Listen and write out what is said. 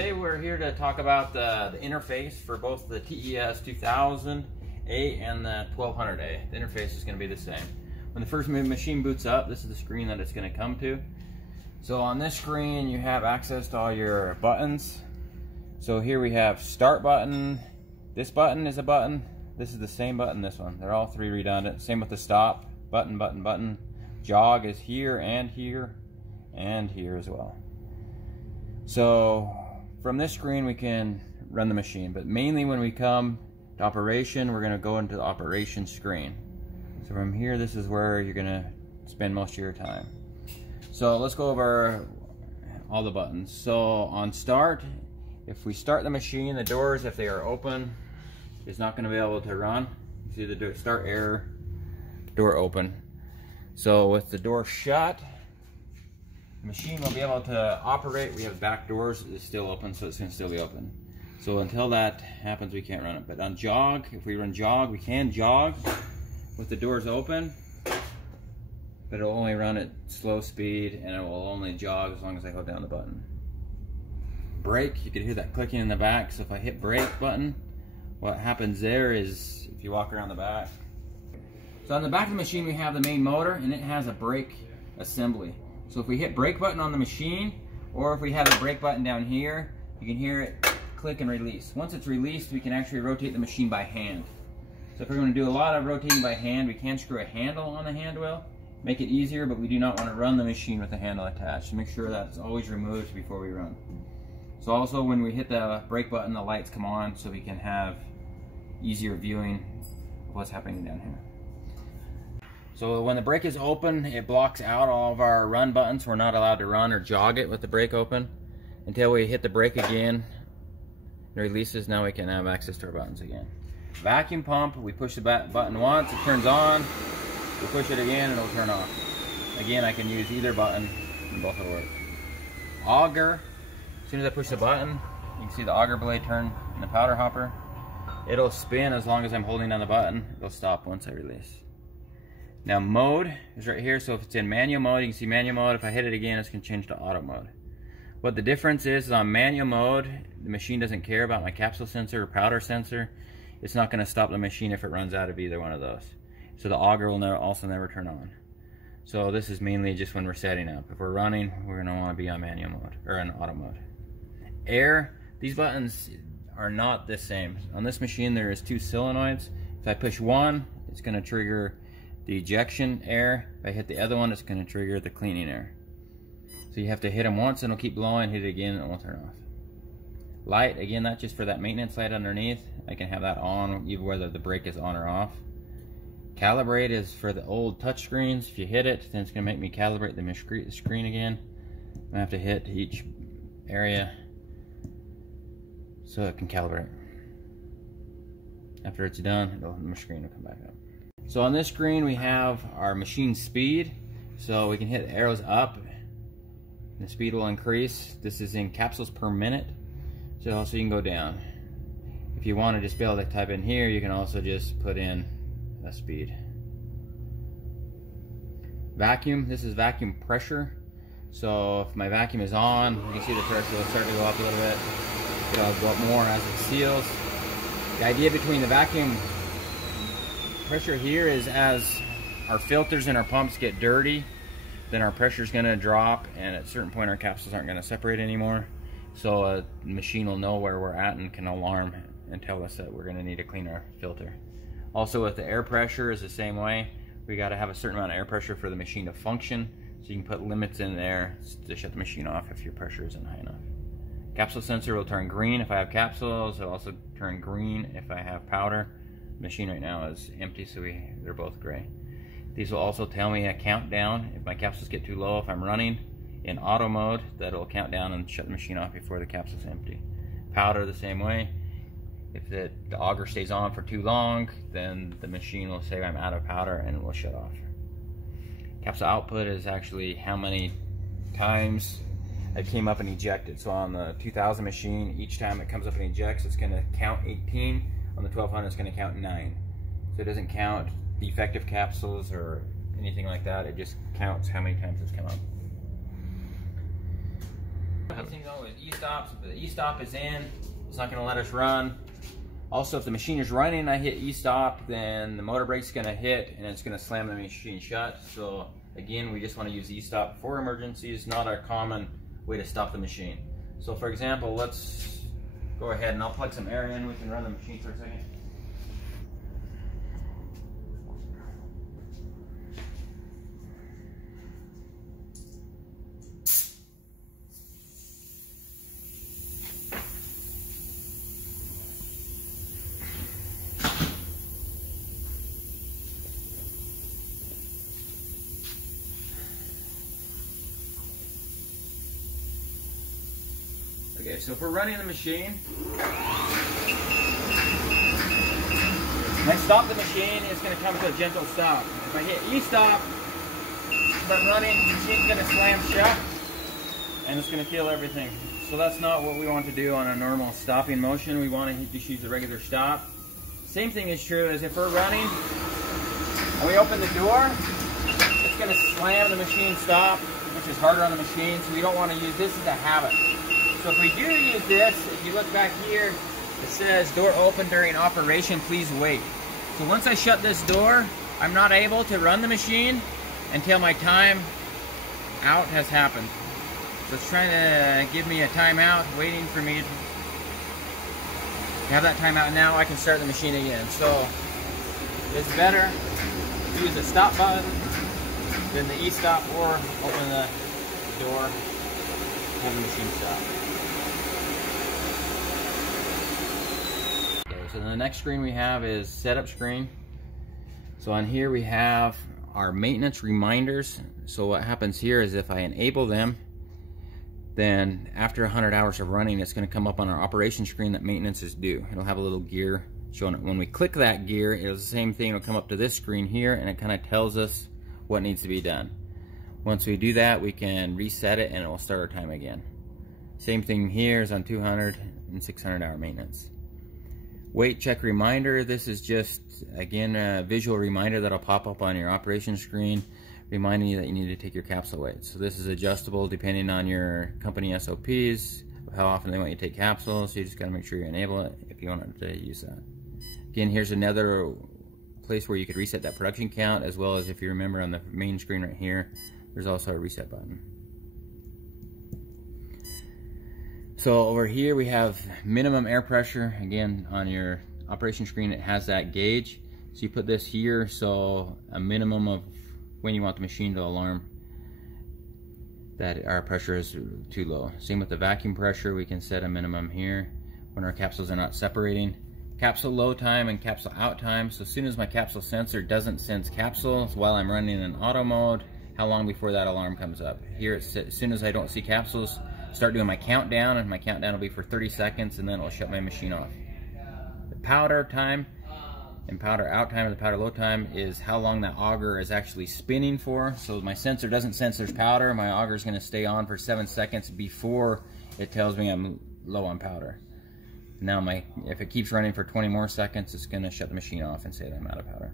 today we're here to talk about the interface for both the TES 2000A and the 1200A. The interface is going to be the same. When the first machine boots up, this is the screen that it's going to come to. So on this screen you have access to all your buttons. So here we have start button. This button is a button. This is the same button, this one. They're all three redundant. Same with the stop. Button, button, button. Jog is here and here and here as well. So from this screen we can run the machine, but mainly when we come to operation, we're going to go into the operation screen. So from here, this is where you're going to spend most of your time. So let's go over all the buttons. So on start, if we start the machine, the doors, if they are open, is not going to be able to run. You see the start error, door open. So with the door shut, the machine will be able to operate. We have back doors, it's still open, so it's going to still be open. So until that happens, we can't run it. But on jog, if we run jog, we can jog with the doors open, but it'll only run at slow speed and it will only jog as long as I hold down the button. Brake, you can hear that clicking in the back. So if I hit brake button, what happens there is, if you walk around the back. So on the back of the machine we have the main motor, and it has a brake assembly. So if we hit brake button on the machine, or if we have the brake button down here, you can hear it click and release. Once it's released, we can actually rotate the machine by hand. So if we're going to do a lot of rotating by hand, we can screw a handle on the hand wheel, make it easier, but we do not want to run the machine with the handle attached. So make sure that it's always removed before we run. So also when we hit the brake button, the lights come on so we can have easier viewing of what's happening down here. So when the brake is open, it blocks out all of our run buttons. We're not allowed to run or jog it with the brake open until we hit the brake again. It releases, now we can have access to our buttons again. Vacuum pump, we push the button once, it turns on. We push it again, it'll turn off. Again, I can use either button and both will work. Auger, as soon as I push the button, you can see the auger blade turn in the powder hopper. It'll spin as long as I'm holding down the button. It'll stop once I release. Now mode is right here, so if it's in manual mode, you can see manual mode. If I hit it again, it's going to change to auto mode. What the difference is on manual mode, the machine doesn't care about my capsule sensor or powder sensor. It's not going to stop the machine if it runs out of either one of those. So the auger will also never turn on. So this is mainly just when we're setting up. If we're running, we're going to want to be on manual mode or in auto mode. Air, these buttons are not the same. On this machine there is two solenoids. If I push one, it's going to trigger the ejection air. If I hit the other one, it's going to trigger the cleaning air. So you have to hit them once and it'll keep blowing, hit it again and it won't turn off. Light, again, that's just for that maintenance light underneath. I can have that on even whether the brake is on or off. Calibrate is for the old touch screens. If you hit it, then it's going to make me calibrate the screen again. I have to hit each area so it can calibrate. After it's done, the screen will come back up. So on this screen we have our machine speed. So we can hit arrows up, the speed will increase. This is in capsules per minute. So also you can go down. If you want to just be able to type in here, you can also just put in a speed. Vacuum, this is vacuum pressure. So if my vacuum is on, you can see the pressure will start to go up a little bit. It'll go up more as it seals. The idea between the vacuum pressure here is as our filters and our pumps get dirty, then our pressure is going to drop, and at a certain point our capsules aren't going to separate anymore. So the machine will know where we're at and can alarm and tell us that we're going to need to clean our filter. Also with the air pressure is the same way. We got to have a certain amount of air pressure for the machine to function. So you can put limits in there to shut the machine off if your pressure isn't high enough. Capsule sensor will turn green if I have capsules. It'll also turn green if I have powder. The machine right now is empty, so they're both gray. These will also tell me a countdown if my capsules get too low. If I'm running in auto mode, that'll count down and shut the machine off before the capsule's empty. Powder the same way. If the auger stays on for too long, then the machine will say I'm out of powder and it will shut off. Capsule output is actually how many times it came up and ejected. So on the 2000 machine, each time it comes up and ejects, it's going to count 18. On the 1200, it's going to count 9. So it doesn't count defective capsules or anything like that. It just counts how many times it's come up. The thing though is e-stops. If the e-stop is in, it's not going to let us run. Also, if the machine is running and I hit e-stop, then the motor brake's going to hit and it's going to slam the machine shut. So again, we just want to use e-stop for emergencies, not a common way to stop the machine. So for example, let's go ahead and I'll plug some air in. We can run the machine for a second. Okay, so if we're running the machine, when I stop the machine, it's going to come to a gentle stop. If I hit e-stop, if I'm running, the machine's going to slam shut, and it's going to kill everything. So that's not what we want to do on a normal stopping motion. We want to just use a regular stop. Same thing is true as if we're running, and we open the door, it's going to slam the machine stop, which is harder on the machine, so we don't want to use this as a habit. So if we do use this, if you look back here, it says door open during operation, please wait. So once I shut this door, I'm not able to run the machine until my time out has happened. So it's trying to give me a timeout, waiting for me to have that timeout. Now I can start the machine again. So it's better to use the stop button than the e-stop, or open the door, hold the machine stop. So the next screen we have is setup screen. So on here we have our maintenance reminders. So what happens here is if I enable them, then after 100 hours of running, it's going to come up on our operation screen that maintenance is due. It'll have a little gear showing it. When we click that gear, it's the same thing. It'll come up to this screen here, and it kind of tells us what needs to be done. Once we do that, we can reset it and it will start our time again. Same thing here is on 200 and 600 hour maintenance. Wait check reminder, this is just, again, a visual reminder that'll pop up on your operation screen reminding you that you need to take your capsule weight. So this is adjustable depending on your company SOPs, of how often they want you to take capsules. So you just got to make sure you enable it if you want to use that. Again, here's another place where you could reset that production count, as well as, if you remember, on the main screen right here, there's also a reset button. So over here we have minimum air pressure. Again, on your operation screen it has that gauge. So you put this here, so a minimum of when you want the machine to alarm that our pressure is too low. Same with the vacuum pressure, we can set a minimum here when our capsules are not separating. Capsule load time and capsule out time. So as soon as my capsule sensor doesn't sense capsules while I'm running in auto mode, how long before that alarm comes up. Here, as soon as I don't see capsules, start doing my countdown, and my countdown will be for 30 seconds, and then it'll shut my machine off. The powder time and powder out time, or the powder load time, is how long that auger is actually spinning for. So my sensor doesn't sense there's powder, my auger is going to stay on for 7 seconds before it tells me I'm low on powder. Now if it keeps running for 20 more seconds, it's going to shut the machine off and say that I'm out of powder.